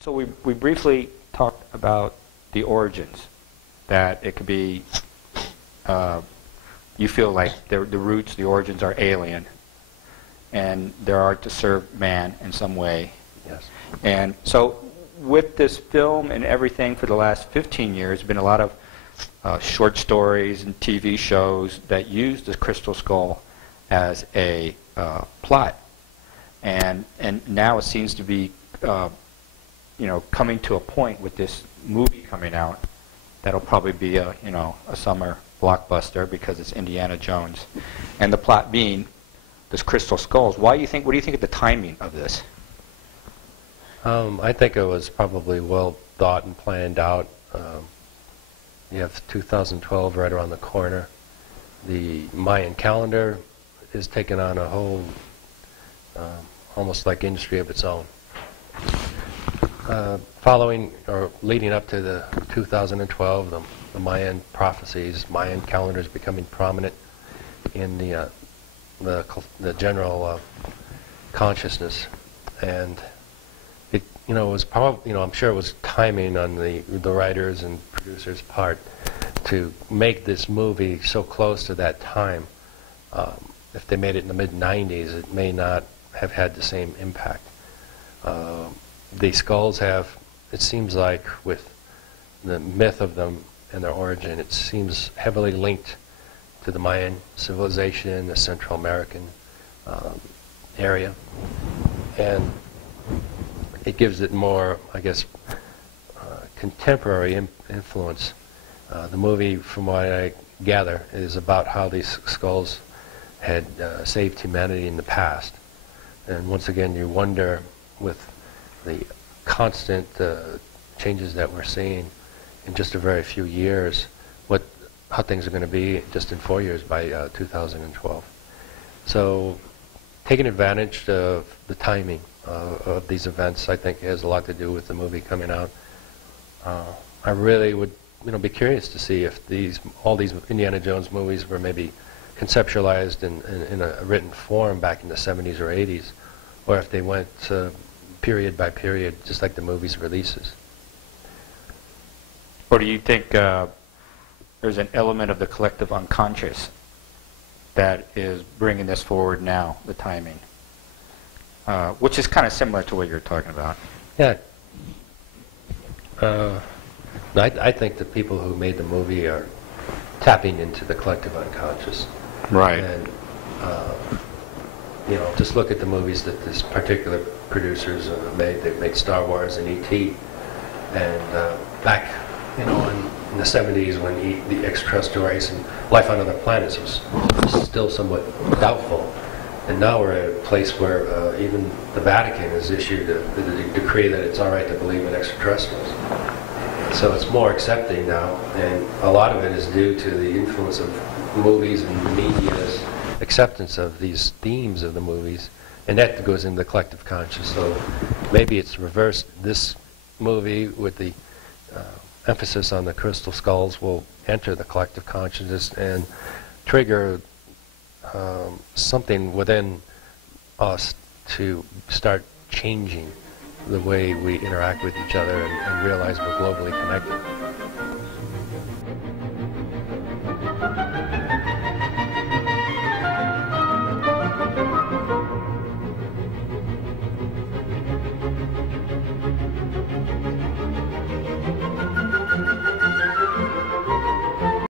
So we briefly talked about the origins, that it could be, you feel like the roots, the origins are alien, and there are to serve man in some way. Yes. And so with this film and everything for the last 15 years, there's been a lot of short stories and TV shows that use the crystal skull as a plot. And now it seems to be coming to a point with this movie coming out that'll probably be a summer blockbuster because it's Indiana Jones, and the plot being this crystal skulls. What do you think of the timing of this? I think it was probably well thought and planned out. You have 2012 right around the corner. The Mayan calendar is taking on a whole almost like industry of its own. Following or leading up to the 2012, the Mayan prophecies, Mayan calendars becoming prominent in the general consciousness, and it was probably I'm sure it was timing on the writers and producers' part to make this movie so close to that time. If they made it in the mid-90s, it may not have had the same impact. The skulls have, it seems like, with the myth of them and their origin, it seems heavily linked to the Mayan civilization, the Central American area, and it gives it more, I guess, contemporary influence. The movie, from what I gather, is about how these skulls had saved humanity in the past. And once again, you wonder, with the constant changes that we're seeing in just a very few years, how things are going to be just in 4 years by 2012. So taking advantage of the timing of these events, I think, has a lot to do with the movie coming out. I really would be curious to see if all these Indiana Jones movies were maybe conceptualized in a written form back in the 70s or 80s, or if they went period by period, just like the movie's releases. Or do you think there's an element of the collective unconscious that is bringing this forward now, the timing, which is kind of similar to what you're talking about? Yeah. I think the people who made the movie are tapping into the collective unconscious. Right. And just look at the movies that this particular producers made. They've made Star Wars and E.T. And back, in the 70s, when the extraterrestrials and life on other planets was still somewhat doubtful. And now we're at a place where even the Vatican has issued a decree that it's all right to believe in extraterrestrials. So it's more accepting now, and a lot of it is due to the influence of movies and media's acceptance of these themes of the movies, and that goes into the collective conscious. So maybe it's reversed. This movie, with the emphasis on the crystal skulls, will enter the collective consciousness and trigger something within us to start changing the way we interact with each other and realize we're globally connected.